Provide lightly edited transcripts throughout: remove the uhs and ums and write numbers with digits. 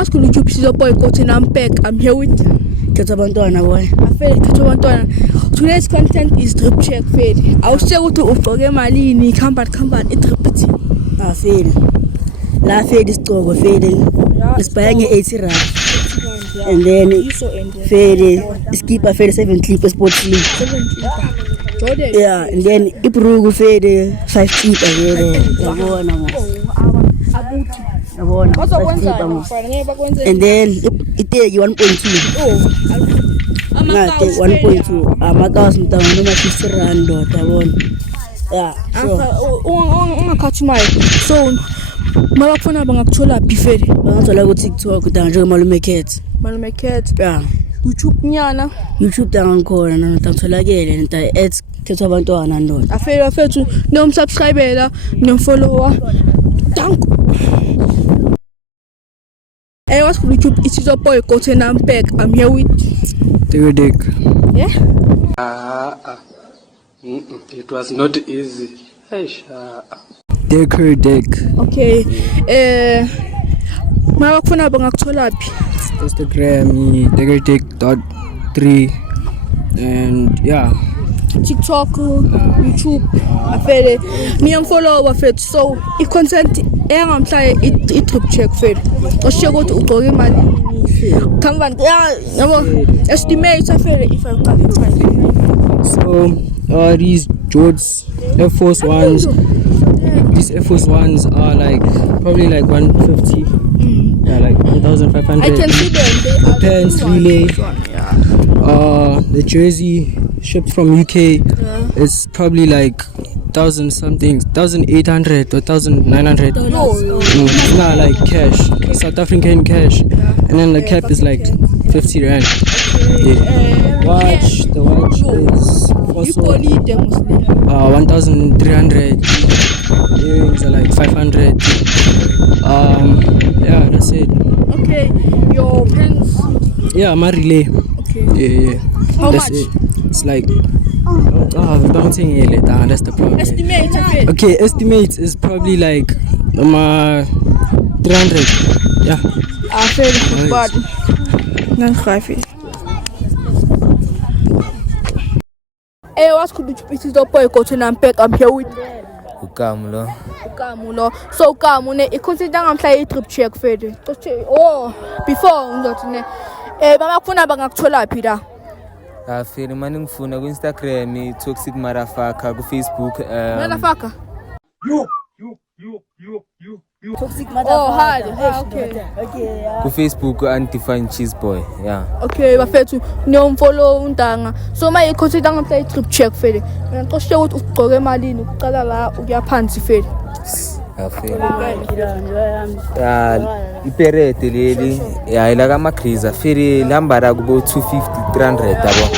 what's going to keep your boy cotton and back. I'm here with Kethabantwana boy. I feel Kethabantwana. Today's content is drip check fade. I'll share to Ufoge Malini, come back, it's repeating. I feel. La fade is go fading. It's buying 80 rand. And then fade skip a fade 7 clippers sport sleep. Yeah, and then Iprugu fade 5 clip again. And then it take 1.2. Take 1.2. Amagas mtamu na 50 rand tabona. Yeah. So malafuna bangakuthola bifede. Bangathola ku TikTok danje Malume Cat. Malume Cat. Yeah. YouTube nyana. YouTube dangikhona nantangitholakele nta @Kethabantwana ndo. Afethu nomsubscribela nomfollower. Thank you. Hey, what's good YouTube? It's your boy Cotton and Peck. I'm here with Dick. Yeah? It was not easy. Dick. Okay. Mawakufuna bangakuthola phi? Instagram Dick.3 and yeah. TikTok, YouTube, afele niyamfollow bafethu. So i-content engamhlaya i-trip check fethu. Oshiya ukuthi ugqoke imali. Come yabo estimate afele if I can. So these Jords Air Force Ones, these Air Force Ones are like probably like 150. Yeah, like 1,500. I can see them. The pants relay. The jersey shipped from UK is probably like 1,000 something, 1,800 or 1,900. No. It's not like cash, South African cash. And then the cap is like 50 rand. Yeah. The watch is also 1,300. Earrings are like 500. Yeah, that's it. Okay, your pants. Yeah, my relay. Okay. Yeah. How that's much? It. It's like don't think it. That's the problem. Estimate. Okay, estimate is probably like 300. Yeah. I feel bad. Hey, what's good? This is the boy Cotton and Peck. I'm here with Ukamulo. So Ukamune, I consider I'm playing trip check fede. Oh, before ngizotine. Mama kufuna bangakuthola phi la? Aferi mani ngifuna ku Instagram Toxic Marafaka, ku Facebook Marafaka. You. Toxic Oh, hard. Okay. ku Facebook Undefined Cheese Boy. Yeah. Okay, bafethu niyomfollow untanga. So my consider I'm playing trip check fede. Ngicoshe ukuthi ugqoke emalini uqala la ukuya phansi fede. Aferi. Iperete leli ya ila kama kriza feri lambara kubo 250 300 yabo.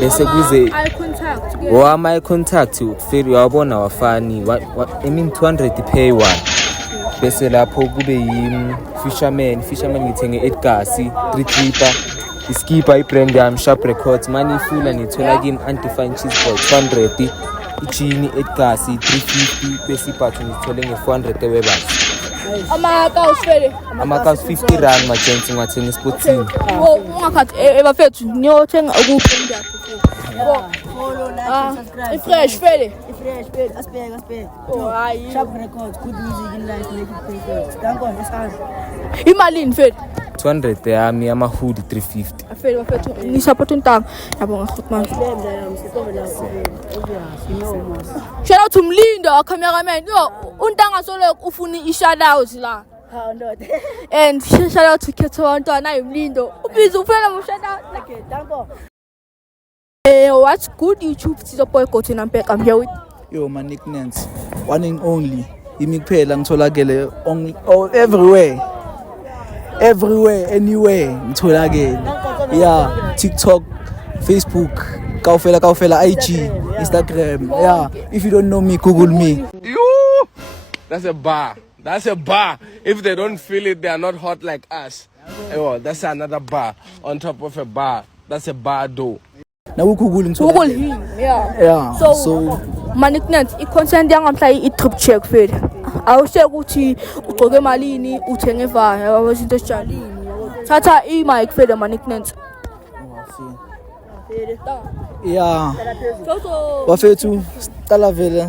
Bese kuze I contact. my contact feri wabona wafani I mean 200 pay one. Bese lapho kube fisherman ngithenge 8 gasi 3 clipper iskipper ibrand yami Sharp Records money full ngithola kimi Undefined Cheese Boy 200 ichini 8 gasi 350 bese iphathi ngithole nge400 ewebasi amakaus 50 rand magents ngathenga sportsini ungakhathi bafethu niyothenga ukuphi yakho fresh fede aspect oh hayi Sharp Records, good music in life, make it perfect. Thank God, it's hard. imalini fede 200 yami ama hoodie 350 afele bafethu ni support untanga yabonga khutman shout out to Mlindo cameraman yo untanga solo ufuna i-shout out la and shout out to Kethabantwana Mlindo ubiza ufuna mo shout out Okay, thank God. What's good YouTube? It's your boy Cotton and Peck. I'm here with Yo, my nicknames, one and only. Imikuphela ngitholakele everywhere, anywhere ngitholakele. Yeah, TikTok, Facebook, Kaufela, IG, Instagram. Yeah, if you don't know me, Google me. That's a bar. If they don't feel it, they are not hot like us. Oh, that's another bar on top of a bar. That's a bar though. Now we Google him. Yeah. Yeah. So my nickname, it concerned young and play it trip check fed. awushiye ukuthi ugcoke malini uthenge vaya yabo izinto ezinjalo thatha i-mic fede ama-nicknames Yeah. Wafethu siqala vele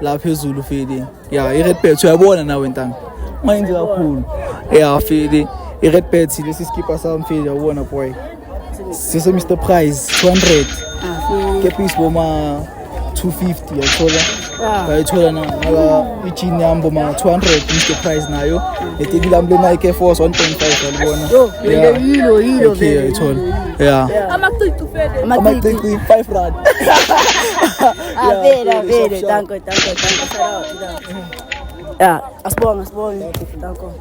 la phezulu fede. Yeah, i-Redbird uyabona nawe ntanga. Mayindi kakhulu. Yeah, fede. I-Redbird lesi skipper sami fede uyabona boy. Sise Mr Price 200. Kepis boma 250 yathola. Bayithola na i-jean yami boma 200 Mr Price nayo. Ethi lambe Nike Air Force 1.5 yalibona. Yilo Okay, yathola. Yeah. Amaqiqi fede Amaqiqi 5 rand. Vele, danko. Shout out. Yeah, asibonga. Danko.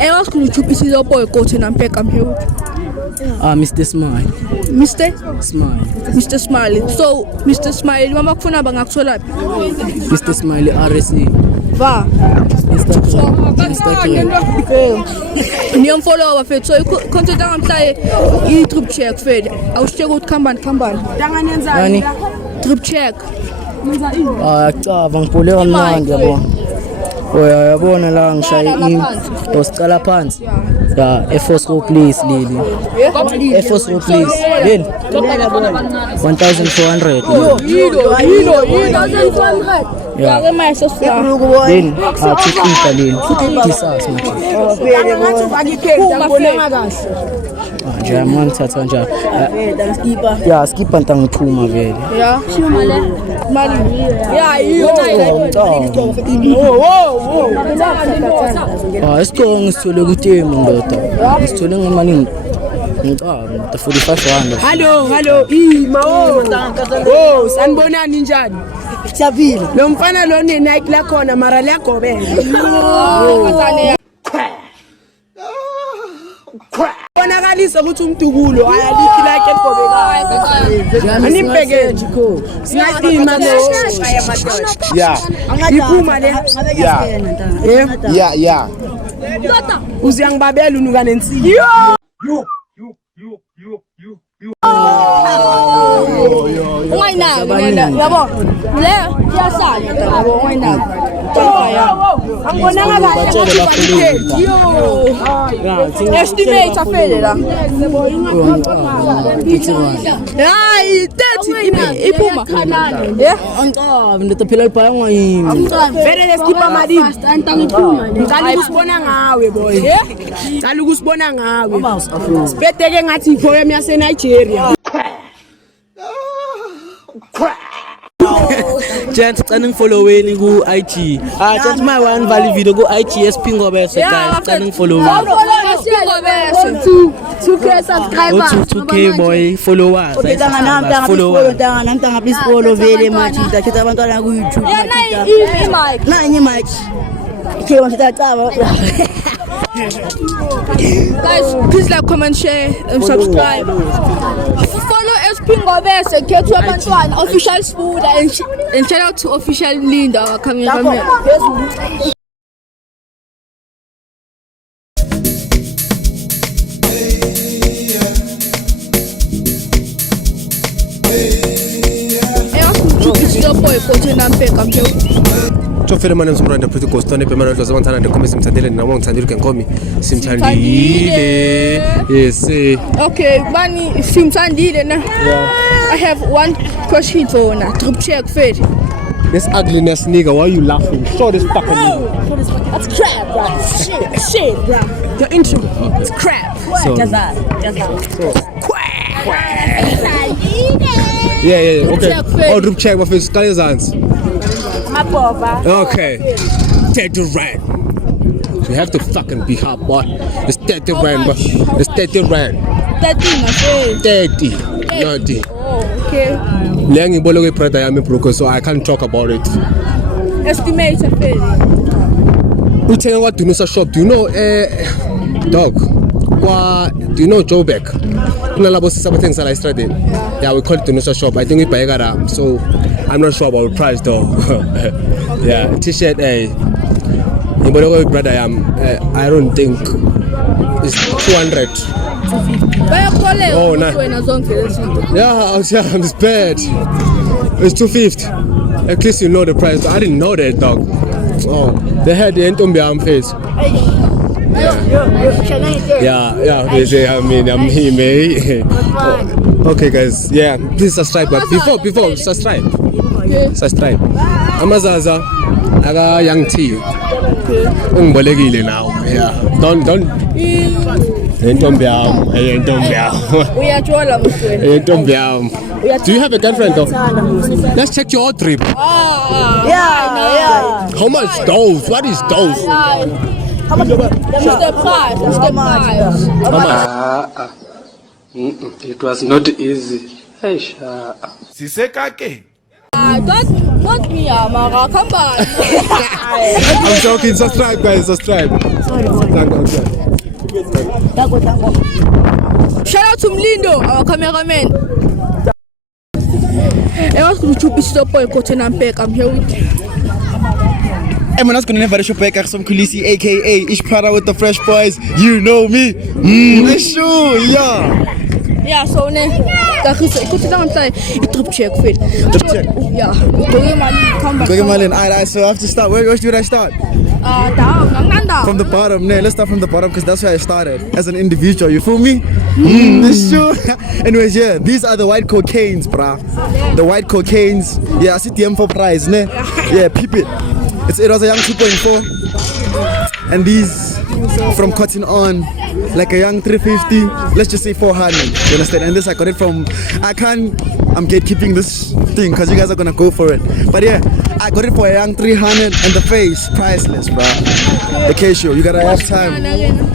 Engels kun YouTube isizo boy kothi nampeka mhewu Mr. Smile. Mr Smiley. So Mr Smiley mama kufuna bangakuthola phi? Mr. Smile RSC. Va. Instagram. Niyomfollow bafethu. So content angamhlaye i-trip check fede. Awushiye ukuthi khambani. Yani Trip check. Acaba ngipole kamnandi yabo. Uyabona la ngishaye dosicala phansi. Yeah, Air Force Row please Lily. Air Force Row please. Then 1400. Yilo 1400. Yeah. Ke my sister. Then 250 Lily. 250 sas manje. Nje thatha njalo. Yeah, skipper ntangithuma vele. Yeah. Mali. Yeah, iyo. Isicongo ngisithole kutemu ndoda. Sithole ngemali ngicaba 45 rand. Hello, sanibonani njani? Siyabili. Lo mfana lo Nike la khona mara liyagobela. Bonakalisa ukuthi umdukulo ayalithi like egobekayo. Animbheke jiko. Singadima aya madoda. Yeah. Iphuma le. Yeah. Uziyangibabela unuka nensimbi. Ungayinaki yabo. Le kiyasala yabo ungayinaki. Angibonanga kahle ngathi Estimate afele la. Hayi 30 iphuma. Yeah. Angicaba ndoda phela libhaya ngayimi. vele lesikipha malini. Ngicela ukusibona ngawe boy. Ngicela ukusibona ngawe. Sibhedeke ngathi ipoem yase Nigeria. Gents, cana ngifolloweni ku IG. Just my one value video ku IG Espingobese guys. Cana ngifolloweni. 2K subscribers. 2K boy followers. Tanga please follow vele machita. Kita abantwana ku YouTube machita. Mic. Nanye mic. Ke machita caba. Guys, please like, comment, share, and subscribe. Follow Espingobese, Kethu Abantwana, official food, and shout out to official Linda, our cameraman. Chofele manje msumranda pretty ghost one pemana dloza ngithanda ndekhomisa imthandile nami ngithandile kenkomi simthandile yes Okay bani simthandile na I have one question for na trip check fed this ugliness nigga why are you laughing show this fucking nigga that's crap bro shit bro the intro it's crap yeah okay oh trip check my face skale zansi okay 30 rand so you have to fucking be hot boy it's 30 rand bro it's 30 rand 30 my friend 30 90 okay le ngibolo ke brother yami bro so I can't talk about it estimate fed uthenga kwa Dunusa shop do you know dog do you know Joburg kunalabo sisabathengisa la Estrade yeah we call it Dunusa shop I think we buy it so I'm not sure about the price though yeah t-shirt ngibona kwa brother yami I don't think it's 200 Bayakuboleka Oh, ukuthi nice. wena zonke lezi zinto. Yeah, it's bad. It's 250. At least you know the price. I didn't know that, dog. Oh, they had the Entombiam face. Yeah, they say, I'm him, eh? Okay, guys, yeah, please subscribe. But before, subscribe. Subscribe. Amazaza, aga young T. Ungibolekile now. Yeah, don't. Entombiam. Uyajola mfowethu. Entombiam. Do you have a girlfriend though? Let's check your trip. Yeah. How much those? What is those? That's the price. How much? It was not easy. Sisekake. Don't me, Amara. Come back. I'm joking. Subscribe, guys. Subscribe. Shout out to Mlindo, our cameraman. I was going to stop by Cotton and Peck. I'm here with you. Hey man, that's gonna never show back some Kulisi, aka Ish Prada with the Fresh Boys. You know me. It's true, yeah. Yeah, so ne, ik kon dan say trip check fit. Trip check. Yeah, come back. Go get my line. Alright, so I have to start. Where should I start? Down. From the bottom. Nah, let's start from the bottom because that's where I started as an individual. You feel me? It's true. Anyways, yeah, these are the white cocaines, brah. The white cocaines. Yeah, I see the M4 price, ne? Yeah, peep it. It was a young 2.4, and these from Cotton On, like a young 350. Let's just say 400. You understand? And this I got it from. I'm gatekeeping this thing because you guys are gonna go for it. But yeah, I got it for a young 300, and the face priceless, bro. The Casio, you gotta have time.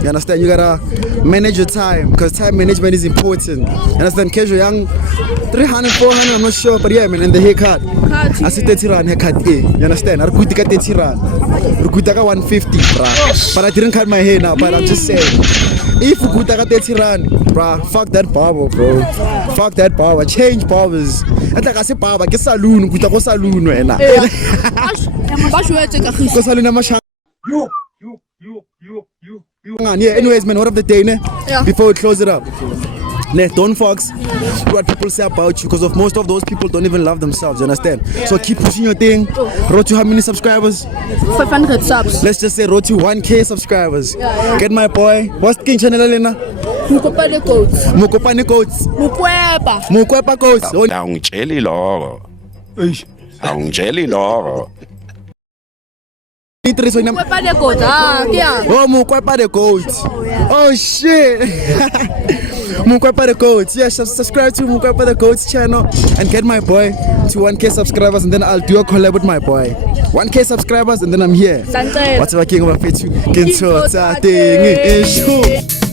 You understand? You gotta manage your time because time management is important. You understand? Casio young 300, 400, I'm not sure, but yeah, man. And the haircut. I see 30 rand haircut. You understand? I could take 30 rand. I could take 150, bro. But I didn't cut my hair now. But I'm just saying, if you could take 30 rand, bro, fuck that barber, bro. Fuck that barber. Change barbers. And like I say, barber, get saloon. Could take saloon, man. Go saloon, I'm a yeah, anyways, man, what of the day, ne? Yeah. Before we close it up. Ne, don't fox what people say about you because of most of those people don't even love themselves, you understand? So keep pushing your thing. Road to how many subscribers? 500 subs. Let's just say road to 1K subscribers. Get my boy. What's the king channel, Elena? Mukopane coats. Mukopane Coats. Mukwepa Coats. Oh, Awungitsheli loko. Awungitsheli loko. Mukopane coats. Yeah. Oh, Mukwepa the Coats. Oh shit. Mukwepa the Coats. Yeah, subscribe to Mukwepa the Coats channel and get my boy to 1K subscribers and then I'll do a collab with my boy. 1K subscribers and then I'm here. Santai. What's my king of a fit you? Can thing.